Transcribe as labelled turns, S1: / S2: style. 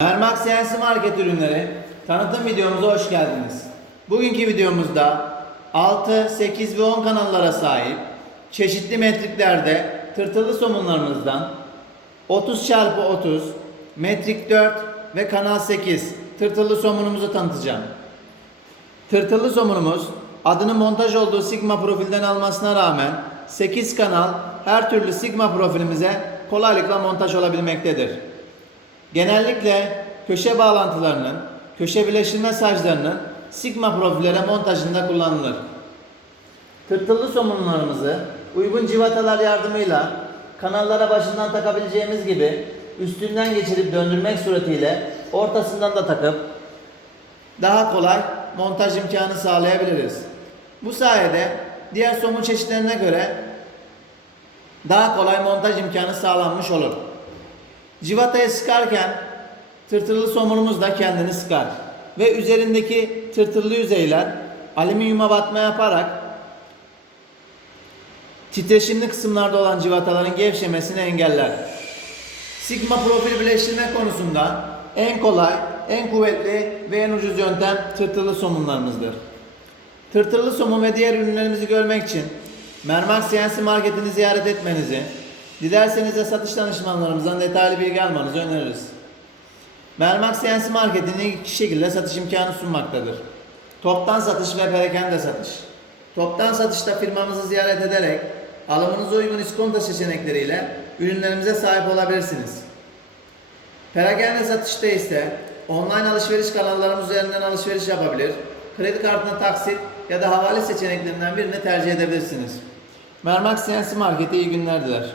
S1: Ermak CNC Market ürünleri tanıtım videomuza hoş geldiniz. Bugünkü videomuzda 6, 8 ve 10 kanallara sahip çeşitli metriklerde tırtılı somunlarımızdan 30 çarpı 30, metrik 4 ve kanal 8 tırtılı somunumuzu tanıtacağım. Tırtılı somunumuz adını montaj olduğu Sigma profilden almasına rağmen 8 kanal her türlü Sigma profilimize kolaylıkla montaj olabilmektedir. Genellikle köşe bağlantılarının, köşe birleştirme saclarının Sigma profillere montajında kullanılır. Tırtıllı somunlarımızı uygun civatalar yardımıyla kanallara başından takabileceğimiz gibi üstünden geçirip döndürmek suretiyle ortasından da takıp daha kolay montaj imkanı sağlayabiliriz. Bu sayede diğer somun çeşitlerine göre daha kolay montaj imkanı sağlanmış olur. Civatayı sıkarken tırtırlı somunumuz da kendini sıkar. Ve üzerindeki tırtırlı yüzeyler alüminyuma batma yaparak titreşimli kısımlarda olan civataların gevşemesini engeller. Sigma profil birleştirme konusunda en kolay, en kuvvetli ve en ucuz yöntem tırtırlı somunlarımızdır. Tırtırlı somun ve diğer ürünlerimizi görmek için Mermak CNC Market'ini ziyaret etmenizi, dilerseniz de satış danışmanlarımızdan detaylı bilgi almanızı öneririz. Mermak CNC Market'in iki şekilde satış imkanı sunmaktadır. Toptan satış ve perakende satış. Toptan satışta firmamızı ziyaret ederek alımınıza uygun iskonto seçenekleriyle ürünlerimize sahip olabilirsiniz. Perakende satışta ise online alışveriş kanallarımız üzerinden alışveriş yapabilir, kredi kartına taksit ya da havale seçeneklerinden birini tercih edebilirsiniz. Mermak CNC Market'e iyi günler diler.